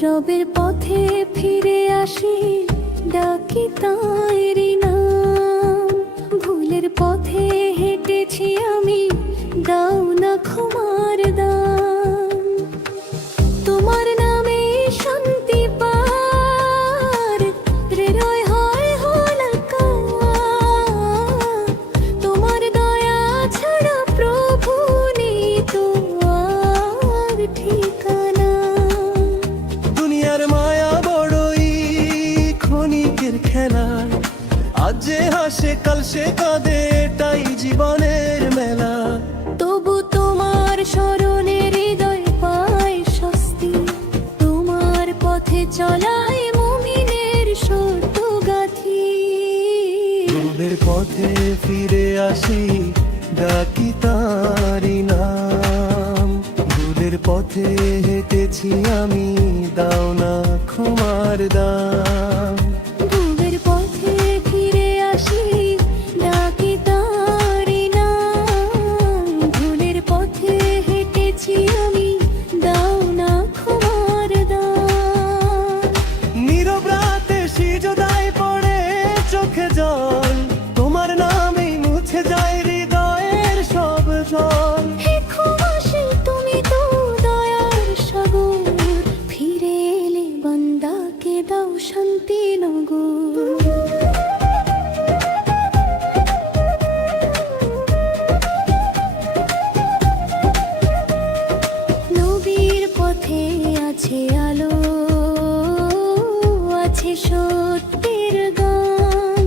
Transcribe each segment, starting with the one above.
রবের পথে ফিরে আসি, ডাকি তাঁরই নাম। ভুলের পথে হেঁটেছি আমি, দাও না ক্ষমার দান। তোমার নামে শান্তি পার, হৃদয় হয় হোলাকা। তোমার দয়া ছাড়া প্রভু নেই তো আর ঠিকানা। দুনিয়ার মায়া বড়ই ক্ষণিকের খেলা, আজ যে হাসে কাল সে কাঁদে, এটাই জীবনের মেলা। তবু তোমার স্মরণে হৃদয় পায় স্বস্তি, তোমার পথে চলায় মুমিনের সত্য গাথি। রবের পথে ফিরে আসি, ডাকি তাঁরই নাম। ভুলের পথে হেঁটেছি আমি, দাও না ক্ষমার দাম। ভুলের পথে ফিরে আসি, ডাকি তাঁরই নাম। ভুলের পথে হেঁটেছি আমি, দাও না ক্ষমার দান। নীরব রাতে সিজদায় পড়ে চোখে জল, তোমার নামেই মুছে যায় হৃদয়ের সব জল। হে ক্ষমাশীল তুমি তো দয়ার সাগর, ফিরে এলে বান্দাকে দাও শান্তি নগর। নবীর পথে আছে আলো, আছে সত্যের গান।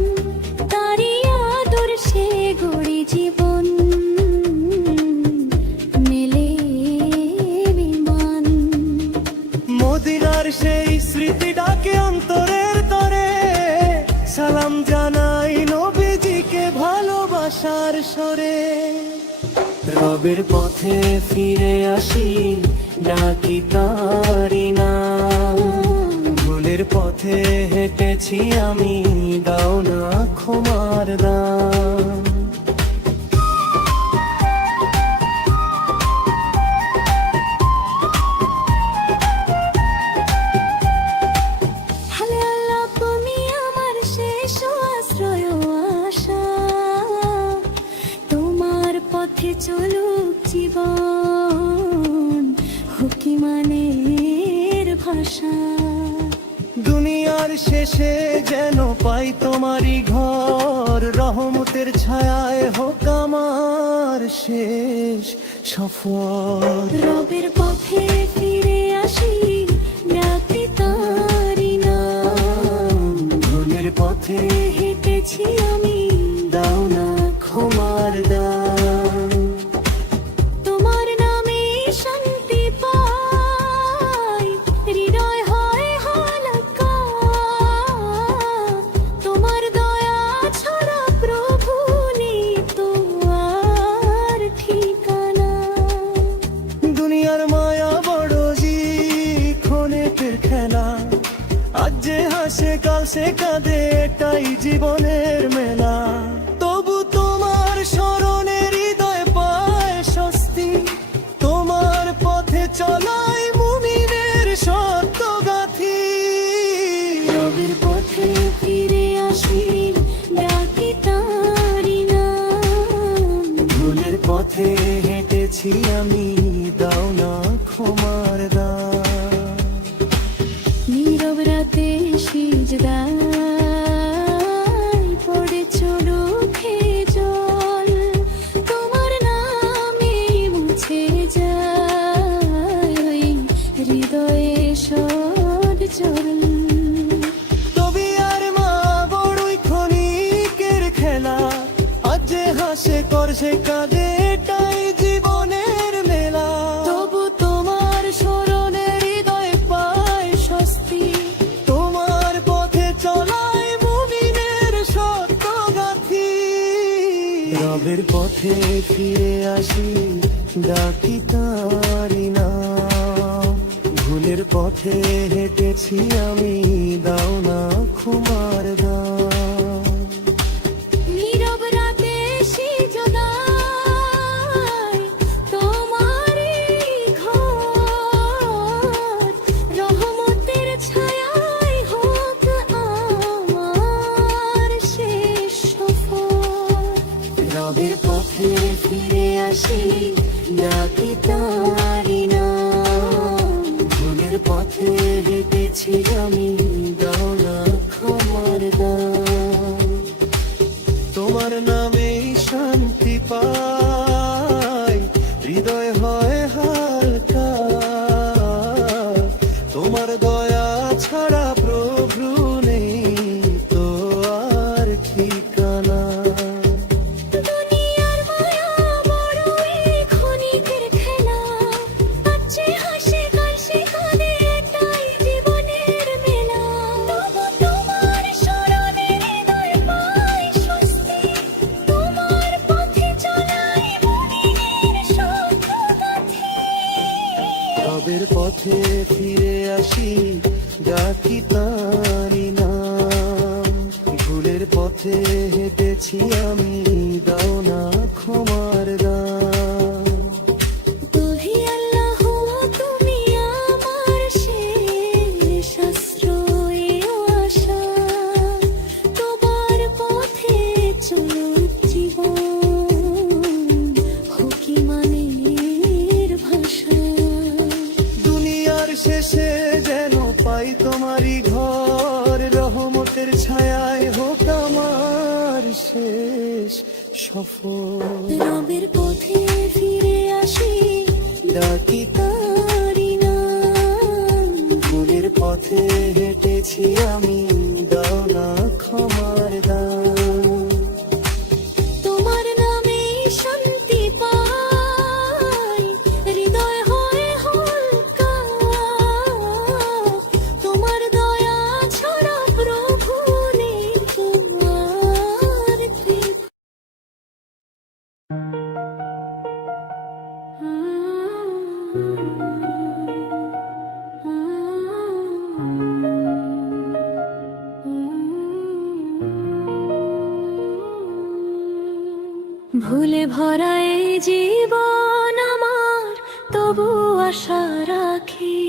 তারই আদর্শে গড়ি জীবন, মেলে বিমান। মদিনার সেই স্মৃতি ডাকে অন্তরের তরে, সালাম জানাই নবীজিকে ভালোবাসার স্বরে। রবের পথে ফিরে আসি, ডাকি তাঁরই নাম। ভুলের পথে হেঁটেছি আমি, দাও না ক্ষমার দাম। হালে আল্লাহ তুমি আমার শেষ আশ্রয় আশা, তোমার পথে চলুক জীবন, হুকিমানের ভাষা। দুনিয়ার শেষে যেন পাই তোমারই ঘর, রহমতের ছায়ায় হোক আমার শেষ সফর। রবের পথে ফিরে আসি, ডাকি তাঁরই নাম। ভুলের পথে হেঁটেছি আমি, দাও না ক্ষমার দাম। তোমার নামে শান্তি পাই, হৃদয় হয় হালকা। তোমার দয়া ছাড়া প্রভু নেই তো আর ঠিকানা। দুনিয়ার মায়া বড় জি ক্ষণিকের খেলা, আজ যে হাসে কাল সে কাঁদে, এটাই জীবনের মেলা। তবু তোমার স্মরণে হৃদয় পায় স্বস্তি, তোমার পথে চলায় মুমিনের সত্য গাথি। রবের পথে ফিরে আসি, ডাকি তাঁরই নাম। ভুলের পথে হেঁটেছি আমি, দাও না ক্ষমার দাম। নীরব রাতে সিজদায় পড়ে চোখে জল, তোমার নামে মুছে যায় হৃদয়ে সদ চল। তবে আর মা বড়ই ক্ষণিকের খেলা, আজ যে হাসে করছে কাঁদে, এটাই জীবনের মেলা। তবু তোমার স্মরণে হৃদয় পায় স্বস্তি, তোমার পথে চলায় মুমিনের সত্য গাথি। রবের পথে ফিরে আসি, ডাকি তাঁরই নাম। ভুলের পথে হেঁটেছি আমি, দাও না ক্ষমার দাম। নীরব রাতে সিজদায় তোমারই ঘর, রহমত ডাকি তারি নাম। ভুলের পথে হেঁটেছি আমি, দাও না ক্ষমার দান। তোমার নামেই শান্তি পাই, হৃদয় হয় হালকা। তোমার দয়া ছাড়া প্রভু নেই তো আর ঠিকানা। দুনিয়ার মায়া বড়ই ক্ষণিকের খেলা, বাচ্চে হাসে কাশে কাঁদে এটাই জীবনের মেলা। তবু তোমার স্মরণে হৃদয় পায় স্বস্তি, তোমার পথে চলাই মুমিনের সঙ্গসাথী। রবের পথে ফিরে আসি, ডাকি তারি নাম। ভুলের পথে হেঁটেছি আমি, দাও না ক্ষমার দান। তুহি আল্লাহ, তুমি আমার শেষ আশ্রয় ও আশা। তোমার পথে চলো জীবন, হকি মানের ভাষা। দুনিয়ার শেষে যেন পাই তোমারই ঘর, রহমতের ছায়ায় হোক আমার শেষ সফর। রবের পথে ফিরে আসি, ডাকি তারি নাম। ভুলের পথে হেঁটেছি আমি, দাও না ক্ষমার দান। তোমার নামে শান্তি পাই, হৃদয় হয় হালকা। তোমার দয়া ছাড়া প্রভু নেই তোমার কৃপা। ভুলে ভরা এই জীবন আমার, তবু আশা রাখি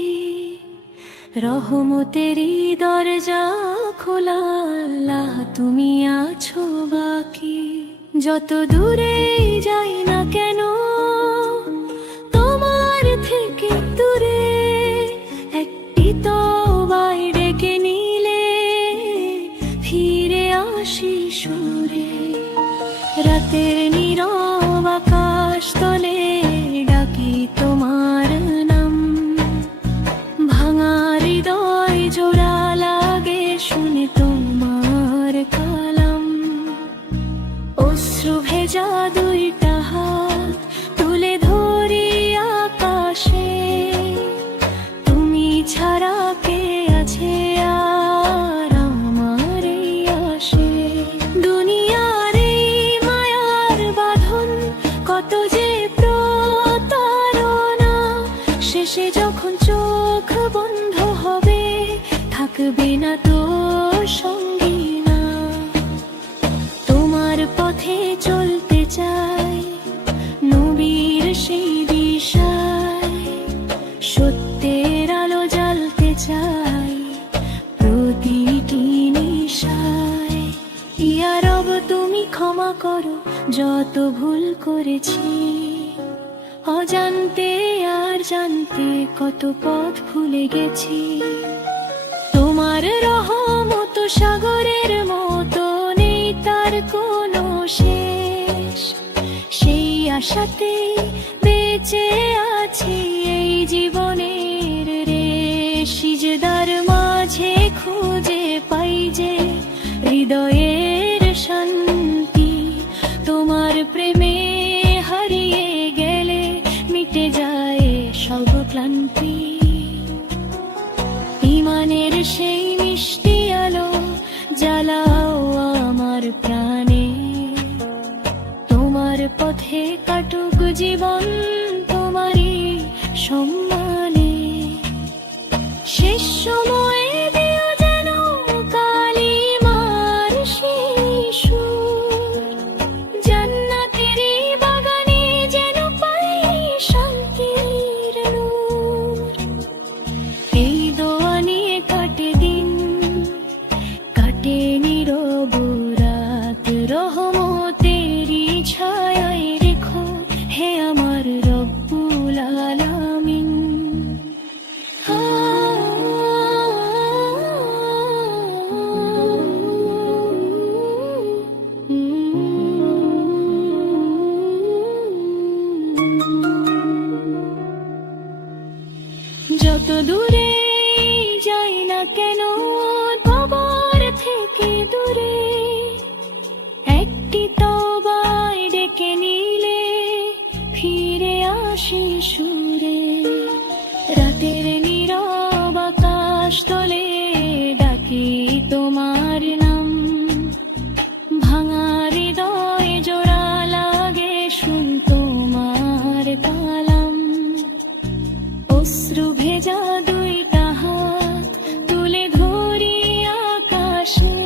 রহমতেরই দরজা খোলা। আল্লাহ তুমি আছো বাকি। যত দূরে যাই না কেন তোমার থেকে দূরে, একটি তো বাইরে কে নিলে ফিরে আসি সুরে। রাতের নীরব আকাশ তলে ডাকি তোমার নাম। ভাঙা হৃদয় জোড়া লাগে শুনে তোমার কালাম। অশ্রু ভেজা দুইটা হাত তুলে ধরি আকাশে, তুমি ছাড়া কে আছে আর আমার এই আশে। দুনিয়ার এই মায়ার বাঁধন, কত যে প্রতারণা। শেষে যখন চোখ বন্ধ হবে, থাকবে না তো সঙ্গী না। তোমার পথে চলতে চাই, নবীর সেই দিশায়। সত্যের আলো জ্বালতে চাই প্রতিটি নিশায়। ইয়া রব তুমি ক্ষমা করো যত ভুল করেছি, অজান্তে আর জানতে কত পথ ভুলে গেছি। তোমার রহমত সাগরের মতো, নেই তার কোনো শেষ। সেই আশাতে বেঁচে আছি এই জীবনের রেশ। সিজদার মাঝে খুঁজে পাই যে হৃদয়ের শান্তি। তোমার প্রেমে হারিয়ে গেলে মিটে যায় সব ক্লান্তি। ইমানের সেই মিষ্টি আলো জ্বালাও আমার প্রাণে। তোমার পথে কাটুক জীবন তোমারই সম্মানে। শেষ সময়ে দিও যেন কালিমার সেই সুর, জান্নাতেরই বাগানে যেন পাই শান্তির নূর। এই দোয়া নিয়ে কাটে দিন, কাটে নীরব রাত। রহমতেরই ছায়ায় রেখো হে আমার আকাশ তলে ডাকি তোমার নাম, ভাঙা হৃদয় জোড়া লাগে শুন তোমার কালাম। অশ্রু ভেজা দুইটা হাত তুলে ধরি আকাশে,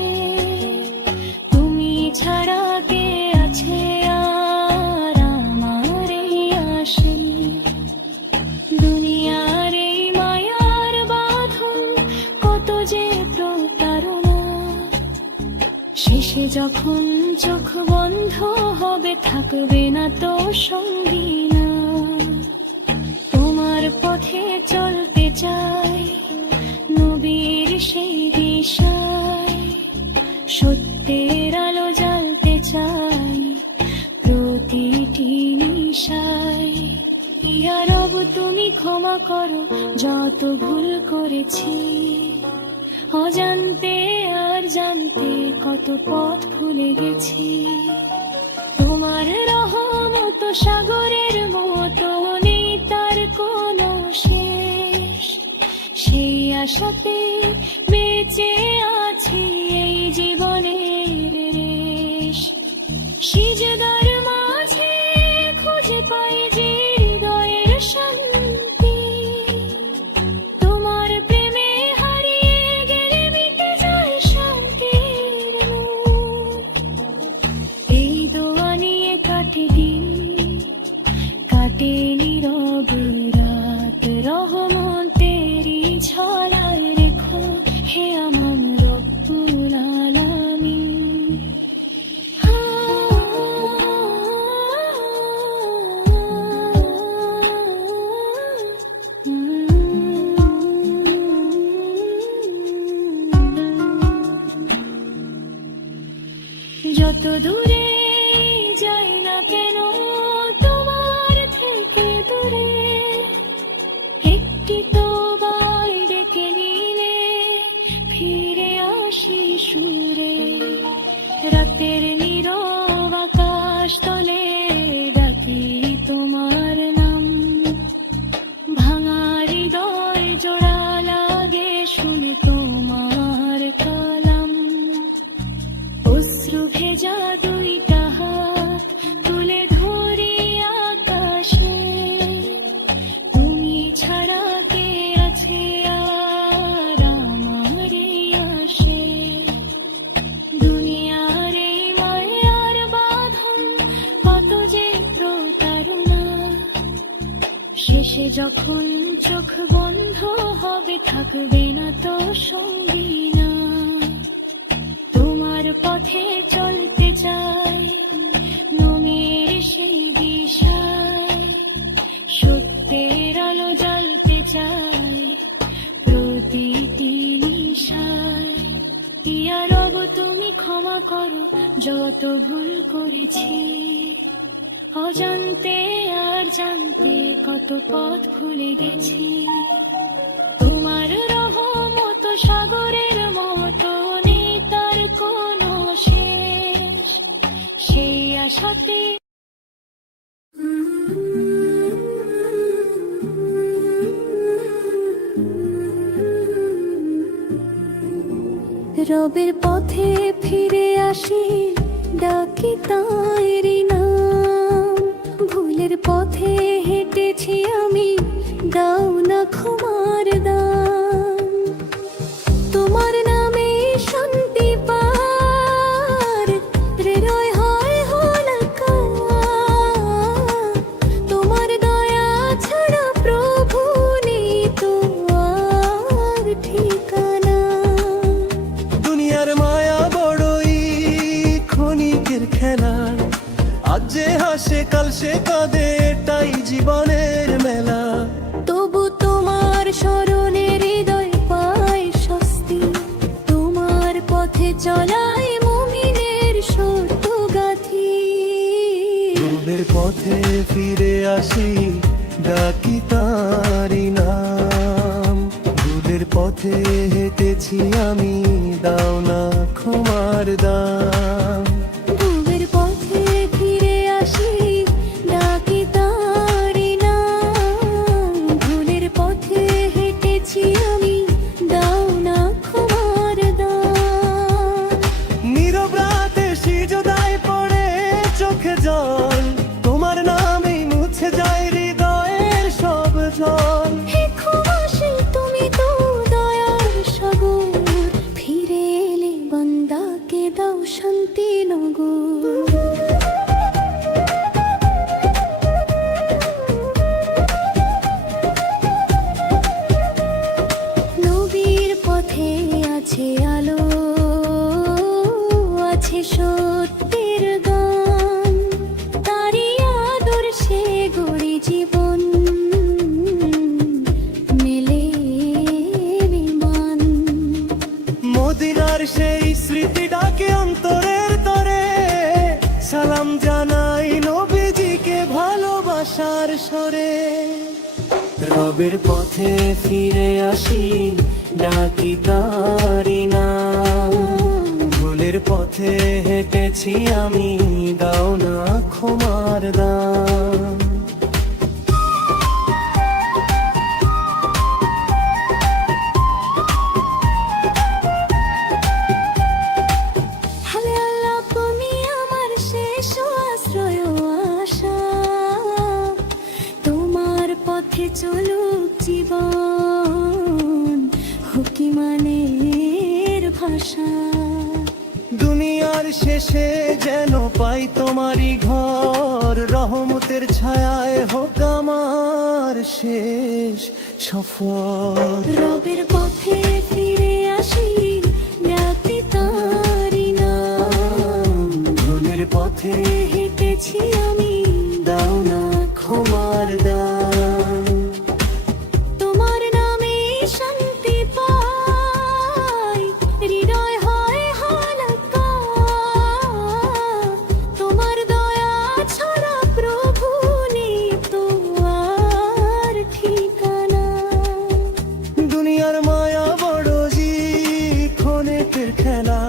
তুমি ছাড়া কে আছে আর আমার এই আশে। দুনিয়ার এই মায়ার বাঁধন কত যে প্রতারণা, শেষে যখন চোখ বন্ধ হবে থাকবে না তো সঙ্গী না। তোমার পথে চলতে চাই নবীর সেই দিশায়, সত্যের আলো জ্বালতে চাই প্রতিটি নিশায়। ইয়া রব তুমি ক্ষমা করো যত ভুল করেছি, অজান্তে আর জানতে কত পথ ভুলে গেছি। তোমার রহমত সাগরের মতো নেই তার কোনো শেষ, সেই আশাতে বেঁচে আছি এই জীবনের রেশ। সিজদার মাঝে খুঁজে পাই যে হৃদয়ের শান্তি, তোমার প্রেমে হারিয়ে গেলে মিটে যায় শান্তির মূল। এই দোয়া নিয়ে কাটে দিন, কাটে নীরবে রাত, রহমতেরই ঝলায় রেখো হে আমার রব্বুল আলামিন। যত দূরে যাই না কেন তোমার থেকে দূরে, একটি তো ডেকে নিলে ফিরে আসি সুরে। রাতের নীরব আকাশ তলে ডাকি তোমার নাম, ভাঙা হৃদয় জোড়া লাগে শুনে তোমার কালাম। অশ্রু ভেজা দুইটা হাত তুলে ধরি আকাশে, তুমি ছাড়া কে আছে আর আমার এই আশে। দুনিয়ার এই মায়ার বাঁধন কত যে প্রতারণা, শেষে যখন চোখ বন্ধ হবে থাকবে না তো সঙ্গী না। তোমার পথে চলতে চাই নবীর সেই দিশায়, সত্যের আলো জ্বালতে চাই প্রতিটি নিশায়। ইয়া রব তুমি ক্ষমা করো যত ভুল করেছি, অজান্তে আর জানতে কত পথ ভুলে গেছি। তোমার রহমত সাগরের মতো নেই তার কোনো শেষ, সেই আশাতে রবের পথে ফিরে আসি ডাকি তাঁরই নাম। ভুলের পথে হেঁটেছি আমি, দাও না ক্ষমার দান। তোমার নামে শান্তি পার হৃদয় হয় হোলাকা, তোমার দয়া ছাড়া প্রভু নেই তো আর ঠিকানা। দুনিয়ার মায়া বড়ই ক্ষণিকের খেলা, আজ যে হাসে কাল সে কাঁদে এটাই জীবনের মেলা। তবু তোমার স্মরণে হৃদয় পায় স্বস্তি, তোমার পথে চলায় মুমিনের সত্য গাথি। রবের পথে ফিরে আসি ডাকি তাঁরই নাম। ভুলের পথে হেঁটেছি আমি, দাও না ক্ষমার দাম। ডুবের পথে ফিরে আসি ডাকি তাঁরই নাম। ভুলের পথে হেঁটেছি আমি, দাও আছে আলো, আছে সত্যের গান, তারি আদর্শে গড়ি জীবন, মেলে বিমান। মদিনার সেই স্মৃতি ডাকে অন্তরের তরে, সালাম জানাই নবীজিকে ভালোবাসার স্বরে। রবের পথে ফিরে আসি, ডাকি তারি নাম। ভুলের পথে হেঁটেছি আমি, দাও না ক্ষমার দাম। হালে আল্লাহ তুমি আমার শেষ আশ্রয় আশা, তোমার পথে চলুক জীবন, হুকিমানের ভাষা। দুনিয়ার শেষে যেন পাই তোমারই ঘর, রহমতের ছায়ায় হোক আমার শেষ সফর। রবের পথে ফিরে আসি, ডাকি তারি নাম। ভুলের পথে হেঁটেছি আমি, দাও না ক্ষমার দাম। তোমার নামে শান্তি পাই, হৃদয় হয় হালকা। তোমার দয়া ছাড়া প্রভু নেই তো আর ঠিকানা। দুনিয়ার মায়া বড় জি ক্ষণেকের খেলা,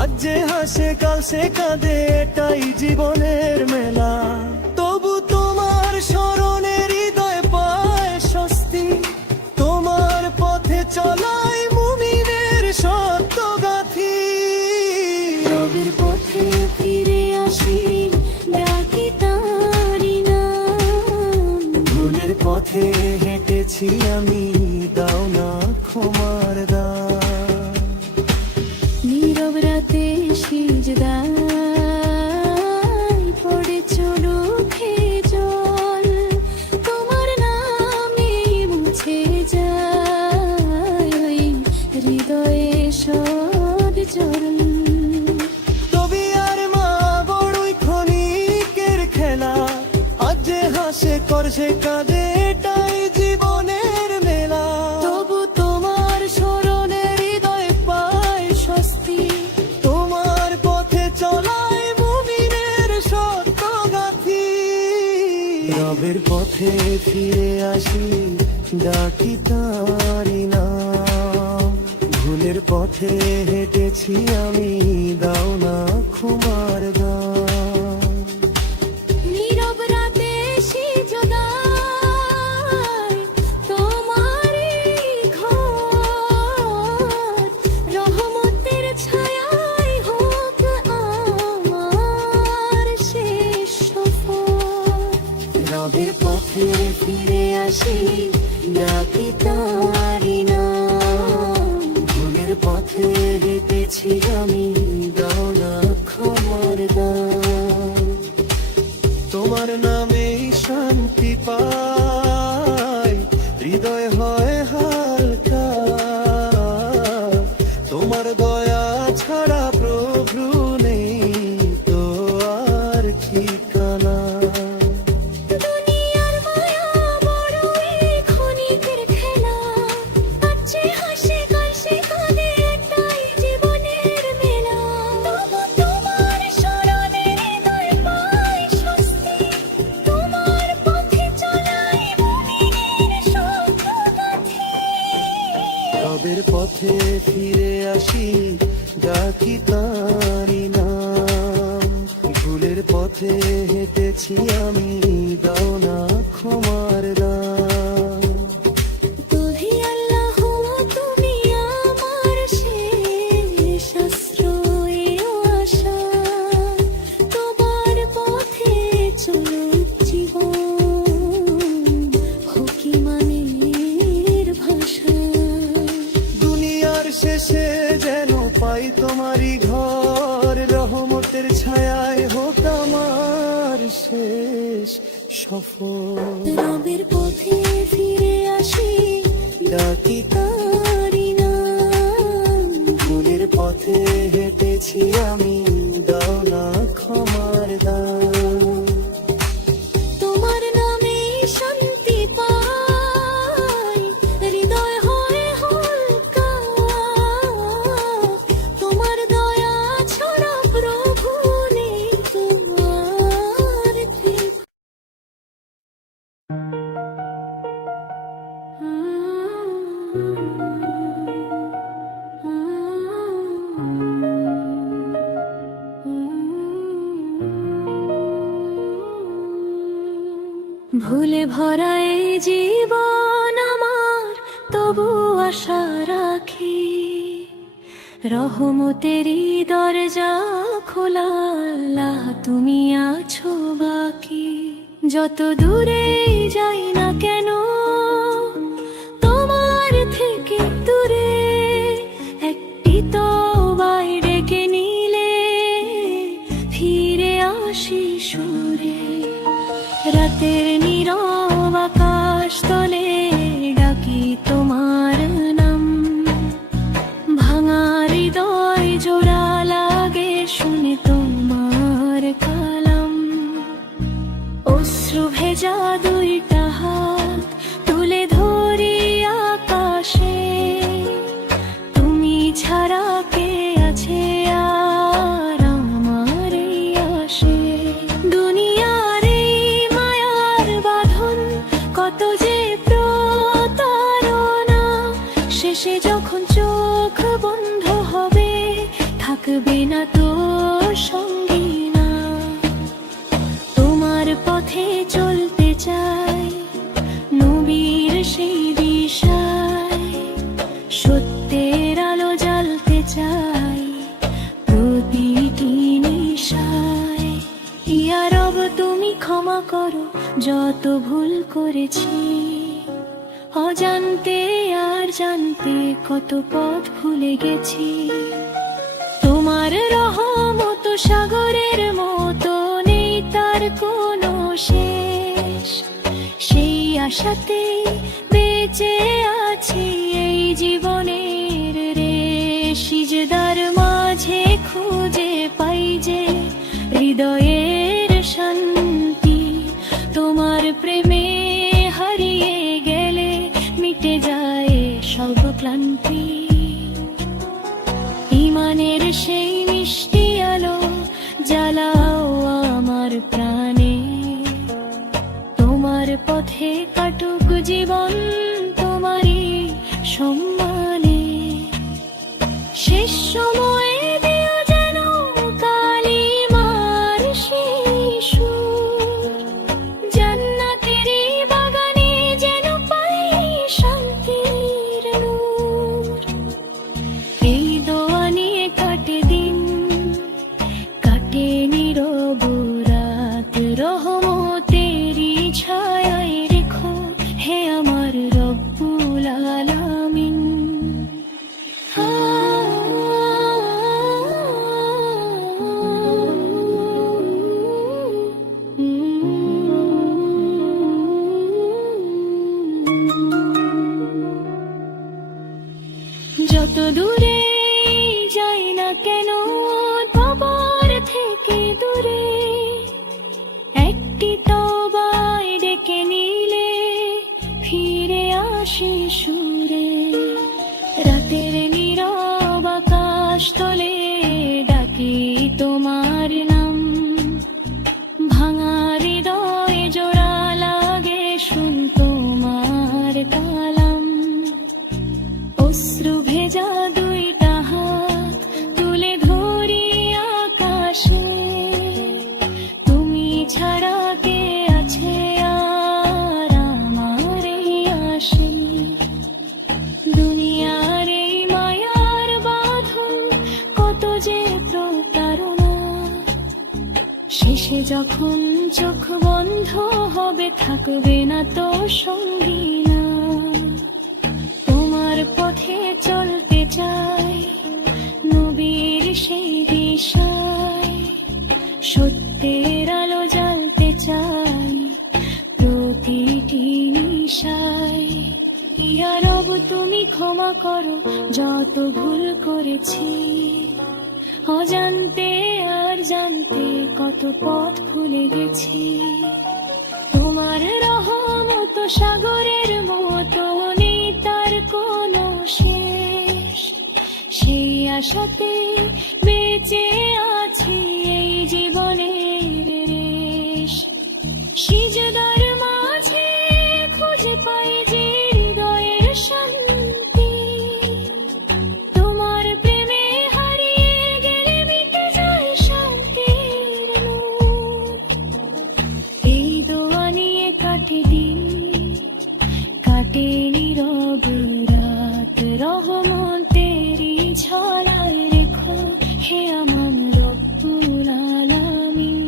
আজ যে হাসে কাল সে কাঁদে, এটাই জীবনের মেলা। তবু তোমার স্মরণে হৃদয় পায় স্বস্তি, তোমার পথে চলাই মুমিনের সত্য গাথি। রবের পথে ফিরে আসি, ডাকি তারি নাম। ভুলের পথে হেঁটেছি আমি, দাও না ক্ষমার দাম। নীরব রাতে সিজদায় পড়ে চোখে জল, তোমার নামে মুছে যায় ওই হৃদয়ে সব জল। তবে আর মা বড়ই ক্ষণিকের খেলা, আজ যে হাসে করছে কাঁদে, এটাই জীবনের মেলা। তবু তোমার স্মরণে হৃদয় পায় স্বস্তি, তোমার পথে চলাই মুমিনের সত্য গাথি। রবের পথে ফিরে আসি, ডাকি তারি নাম। ভুলের পথে হেঁটেছি আমি, দাও না ক্ষমার দাম। নীরব রাতে সিজদায় তোমারই ঘর, রহমতের ছায়ায় হোক আমার শেষ সফর। রবের পথে ফিরে আসি, ডাকি তারি নাম। ভুলের পথে হেঁটেছি আমি, দাও না ক্ষমার দাম। তোমার নামেই শান্তি পাই, হৃদয় হয় হালকা। তোমার দয়া ছাড়া প্রভু নেই তো আর ঠিকানা। দুনিয়ার মায়া বড়ই ক্ষণিকের খেলা, আজ যে হাসে কাল সে কাঁদে, এটাই জীবনের মেলা। তবু তোমার স্মরণে হৃদয় পায় স্বস্তি, তোমার পথে চলাই মুমিনের সত্য গাথি। রবের পথে ফিরে আসি, ডাকি তারি নাম। ভুলের পথে হেঁটেছি আমি, দাও না ক্ষমার দাম। তুহি আল্লাহ তুমি আমার শেষ আশ্রয় আশা, তোমার পথে চলুক জীবন, হুকিমানের ভাষা। দুনিয়ার শেষে যেন পাই তোমারই ঘর, রহমতের ছায়ায় হোক আমার শেষ সফর। রবের পথে ফিরে আসি, ডাকি তারি নাম। পথে হেঁটেছি আমি, দাও না ক্ষমার দান। তোমার নামে শান্তি পাই, হৃদয় হয়ে হালকা। তোমার দয়া ছাড়া প্রভু নেই তোমার থেকে। ভুলে ভরা এই জীবন আমার, তবু আশা রাখি রহমতেরই দরজা খোলা, আল্লাহ তুমি আছো বাকি। যত দূরে যাই না কেন তোমার থেকে দূরে, একটি তো বাইরে কে নিলে ফিরে আসি সুরে। রাতের নীরব আকাশ তলে ডাকি তোমার নাম, ভাঙা হৃদয় জোড়া লাগে শুনে তোমার কালাম। অশ্রু ভেজা দুইটা হাত তুলে ধরি আকাশে, তুমি ছাড়া কে আছে আর আমার এই আশে। দুনিয়ার এই মায়ার বাঁধন, কত যে প্রতারণা, শেষে যখন চোখ বন্ধ হবে থাকবে না তো সঙ্গী না। তোমার পথে চলতে চাই, নবীর সেই দিশায়, সত্যের আলো জ্বালতে চাই প্রতিটি নিশায়। ইয়া রব তুমি ক্ষমা করো যত ভুল করেছি, অজান্তে আর জানতে কত পথ ভুলে গেছি। তোমার রহমত সাগরের মতো, নেই তার কোনো শেষ। সেই আশাতে বেঁচে আছি এই জীবনের রেশ। সিজদার মাঝে খুঁজে পাই যে হৃদয়ের শান্তি, তোমার প্রেমে হারিয়ে গেলে মিটে যায় সব ক্লান্তি। ইমানের সেই মিষ্টি আলো জ্বালাও আমার প্রাণে, তোমার পথে কাটুক জীবন তোমারই সম্মানে। শেষ সময়ে দিও যেন কালিমার সেই সুর, জান্নাতেরই বাগানে যেন পাই শান্তির নূর। এই দোয়া নিয়ে কাটে দিন, কাটে নীরব রাত, রহমতেরই ছায়ায় রেখো হে আমার রব্বুল আলামিন। যত দূরে যাই না কেন তোমার থেকে দূরে, একটি তওবায় ডেকে নিলে ফিরে আসি সুরে। রাতের নীরব আকাশ তলে ডাকি তোমার নাম, ভাঙা হৃদয় জোড়া লাগে শুন তোমার কালাম। অশ্রু ভেজা দুইটা হাত তুলে ধরি আকাশে, তুমি ছাড়া কে আছে আর আমার এই আশে। দুনিয়ার এই মায়ার বাঁধন, কত যে প্রতারণা, শেষে যখন চোখ বন্ধ হবে থাকবে না তো সঙ্গী না। তোমার পথে চলতে চাই, নবীর সেই দিশায়, সত্যের আলো জ্বালতে চাই প্রতিটি নিশায়। ইয়া রব তুমি ক্ষমা করো যত ভুল করেছি, অজান্তে আর জানতে কত পথ ভুলে গেছি। তোমার রহমত সাগরের মতো নেই তার কোনো শেষ। সেই আশাতে বেঁচে আছি এই জীবনের রেশ। সিজদার মাঝে খুঁজে পাই যে হৃদয়ের শান্তি। তোমার প্রেমে হারিয়ে গেলে মিটে যায় শান্তির নূর। এই দোয়া নিয়ে কাটে দিন, কাটে নীরব রাত। রহমতেরই ঝরায় রেখো হে আমার রব্বুল আলামিন।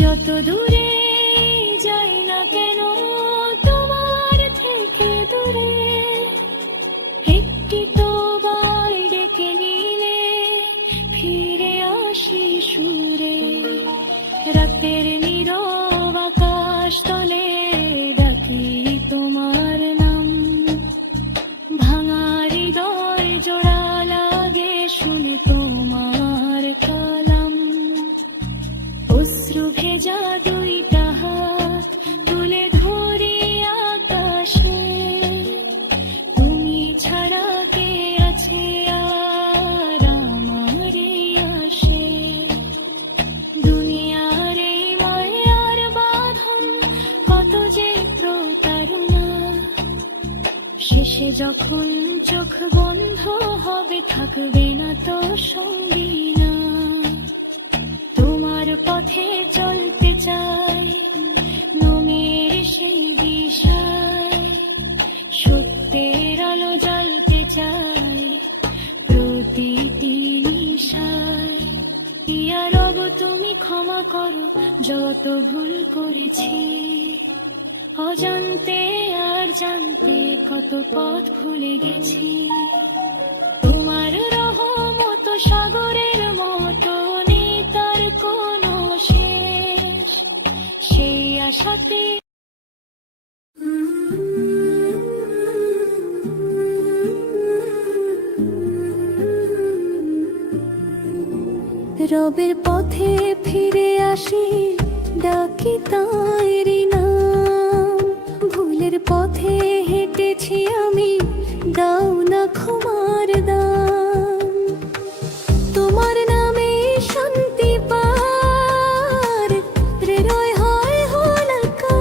যত দূরে যাই না কেন তোমার থেকে দূরে, একটি তোবার ডেকে নিলে ফিরে আসি সুরে। রাতের নীরব আকাশ তলে ডাকি তোমার নাম। ভাঙা হৃদয় জোড়া লাগে শুনে তোমার কালাম। অশ্রু ভেজা দুইটা হাত তুলে ধরি আকাশে। তুমি ছাড়া কে আছে আর আমার এই আশে। দুনিয়ার এই মায়ার বাঁধন কত যে প্রতারণা। শেষে যখন চোখ বন্ধ হবে থাকবে না তো সঙ্গী না। তোমার পথে চলতে চাই নমের সেই দিশায়। সত্যের আলো জ্বলতে চাই প্রতিটি নিশায়। ইয়া রব তুমি ক্ষমা করো যত ভুল করেছি। অজান্তে আর জানতে কত পথ ভুলে গেছি। তোমার রহমত সাগরের মতো নেই তার কোনো শেষ। সেই আশাতে রবের পথে ফিরে আসি, ডাকি তাঁরই নাম। ভুলের পথে হেঁটেছি আমি, দাও না ক্ষমার দাম। তোমার নামে শান্তি পার হৃদয় হয় হোলাকা।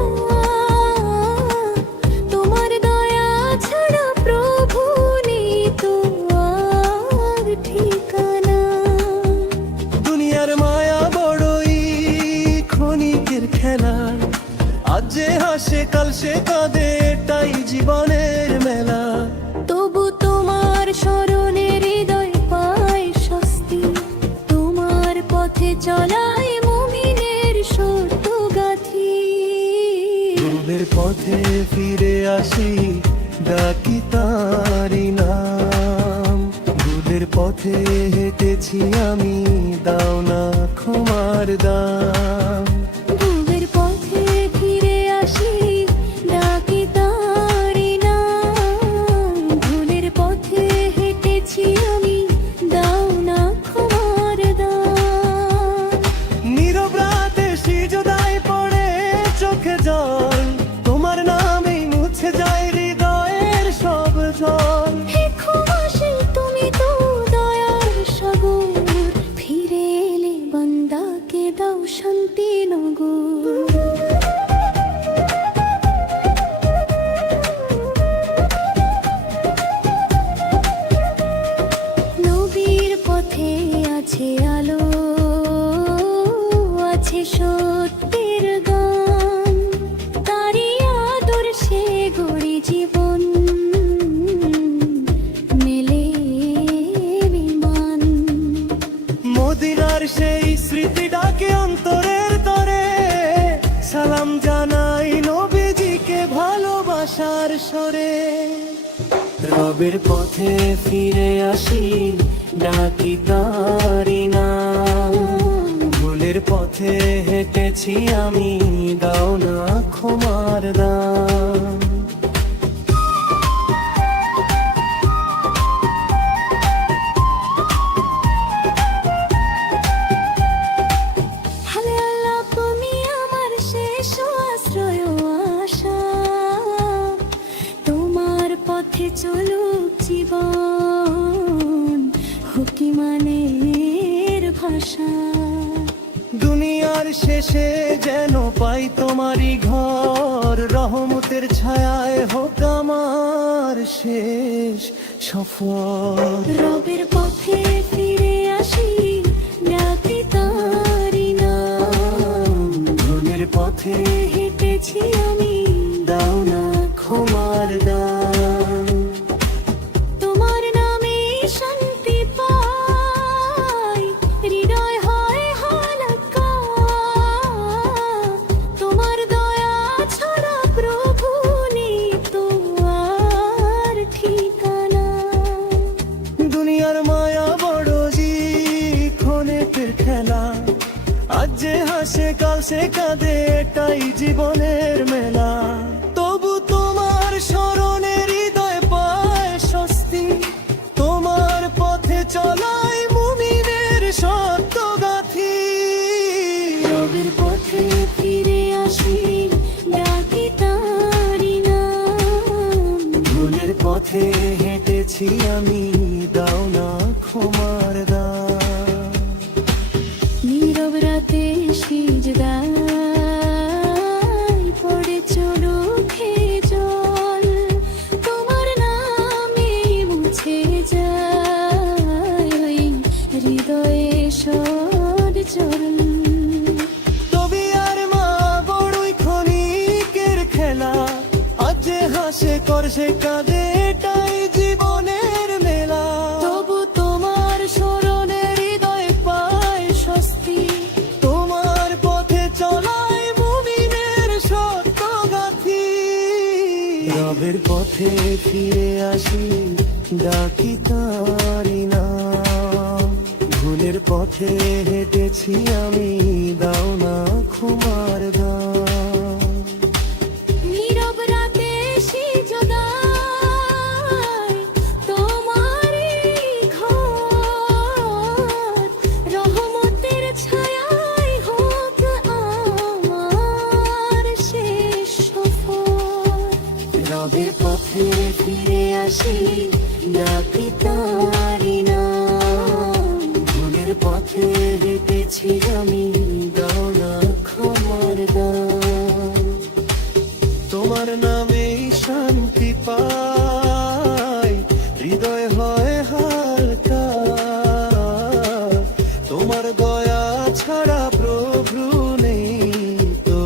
তোমার দয়া ছাড়া প্রভু নেই তো আর ঠিকানা। দুনিয়ার মায়া বড়ই ক্ষণিকের খেলা। আজ যে হাসে কাল সে কাঁদে এটাই জীবনের মেলা। তবু তোমার স্মরণে হৃদয় পায় স্বস্তি। তোমার পথে চলায় মুমিনের সত্য গাথি। রবের পথে ফিরে আসি, ডাকি তাঁরই নাম। ভুলের পথে হেঁটেছি আমি, দাও না ক্ষমার দাম। ভুলের পথে ফিরে আসি, ডাকি তাঁরই নাম। ভুলের পথে হেঁটেছি আমি, দাও না ক্ষমার দাম। নীরব রাতে সিজদায় পড়ে চোখে জল। তোমার নামেই মুছে যায় হৃদয়ের সব জল। হে ক্ষমাশীল তুমি তো দয়ার সাগর। ফিরে এলে বান্দাকে দাও শান্তি নগর। নবীর পথে আছে আলো, আছে সত্যের গান। তারই আদর্শে গড়ি জীবন, মেলে বিমান। মদিনার সেই স্মৃতি ডাকে অন্তরের তরে। সালাম জানাই নবীজিকে ভালোবাসার স্বরে। রব রবের পথে ফিরে আসি, ডাকি তারি নাম। ভুলের পথে হেঁটেছি আমি, দাও না ক্ষমার দাম। হালে আল্লাহ তুমি আমার শেষ আশ্রয় ও আশা, তোমার পথে চলুক জীবন, হুকিমানের ভাষা। দুনিয়ার শেষে যেন পাই তোমারই ঘর, রহমতের ছায়ায় হোক আমার শেষ সফর। রবের পথে ফিরে আসি, ডাকি তারি নাম। ভুলের পথে হেঁটেছি আমি, দাও না ক্ষমার দাম। তোমার নামে শান্তি পাই, হৃদয় হয় হালকা। তোমার দয়া ছাড়া প্রভু নেই তো আর ঠিকানা। দুনিয়ার মায়া বড় জি ক্ষণেকের খেলা, আজ যে হাসে কাল সে কাঁদে, এটাই জীবনের মেলা। তবু তোমার স্মরণে হৃদয় পায় স্বস্তি, তোমার পথে চলাই মুমিনের সত্য গাথি। রবের পথে ফিরে আসি, ডাকি তারি নাম। ভুলের পথে হেঁটেছি আমি, দাও না ক্ষমার দাম। নীরব রাতে সিজদায় পড়ে চোখে জল, তোমার নামে মুছে যায় ওই হৃদয়ে সরজল। তবে আর মা বড়ই ক্ষণিকের খেলা, আজ যে হাসে করছে কাঁদে, এটাই জীবনের মেলা। তবু তোমার স্মরণে হৃদয় পায় স্বস্তি, তোমার পথে চলাই মুমিনের সত্য গাথি। রবের পথে ফিরে আসি, ডাকি তারি নাম। ভুলের পথে হেঁটেছি আমি, দাও না ক্ষমার দাম। নীরব রাতে সিজদায় তোমারই ঘর, রহমতের ছায়ায় হোক আমার শেষ সফর। রবের পথে ফিরে আসি, ডাকি তারি নাম। ভুলের পথে হেঁটেছি আমি, দাও না ক্ষমার দাম। তোমার নামেই শান্তি পাই, হৃদয় হয় হালকা। তোমার দয়া ছাড়া প্রভু নেই তো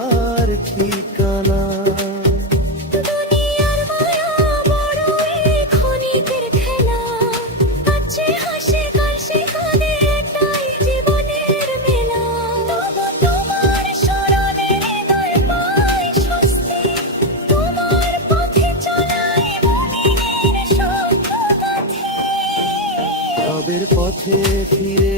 আর ঠিকানা। দুনিয়ার মায়া বড়ই ক্ষণিকের খেলা, আজ যে হাসে কাল সে কাঁদে, এটাই জীবনের মেলা। তবু তোমার স্মরণে হৃদয় পায় স্বস্তি, তোমার পথে চলাই মুমিনের সত্য গাথি। রবের পথে ফিরে